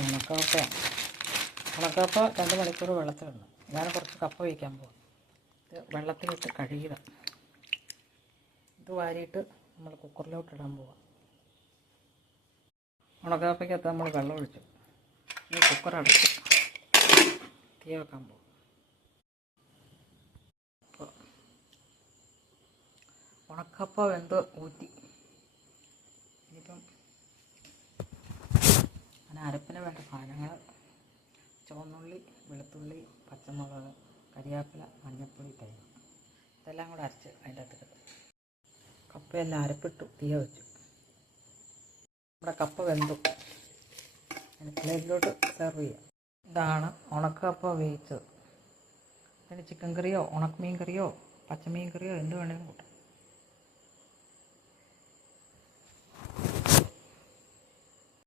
ഉണക്കപ്പയാണ്. ഉണക്കപ്പ 2 മണിക്കൂർ വെള്ളത്തിലിടണം. ഞാൻ കുറച്ച് കപ്പ വയ്ക്കാൻ പോകും. ഇത് വെള്ളത്തിലിട്ട് കഴുകുക. ഇത് വാരിയിട്ട് നമ്മൾ കുക്കറിലോട്ട് ഇടാൻ പോവാം. ഉണക്കപ്പയ്ക്കകത്ത് നമ്മൾ വെള്ളം ഒഴിച്ചു. ഈ കുക്കർ അടച്ച് തീ വെക്കാൻ പോകും. അപ്പോൾ ഉണക്കപ്പ വെന്ത് ഊറ്റി. ഇനിയിപ്പം അതിന് അരപ്പിന് വേണ്ട സാധനങ്ങൾ: ചുവന്നുള്ളി, വെളുത്തുള്ളി, പച്ചമുളക്, കരിവേപ്പില, മഞ്ഞൾപ്പൊടി, തേങ്ങ. ഇതെല്ലാം കൂടെ അരച്ച് അതിൻ്റെ അകത്തിട്ട് കപ്പയെല്ലാം അരപ്പിട്ടു തീ വെച്ചു. നമ്മുടെ കപ്പ വെന്തു. അതിന് പ്ലേറ്റിലോട്ട് സെർവ് ചെയ്യാം. ഇതാണ് ഉണക്കപ്പ വേവിച്ചത്. അതിന് ചിക്കൻ കറിയോ ഉണക്കമീൻ കറിയോ പച്ചമീൻ കറിയോ എന്ത് വേണമെങ്കിലും കൂട്ടാം.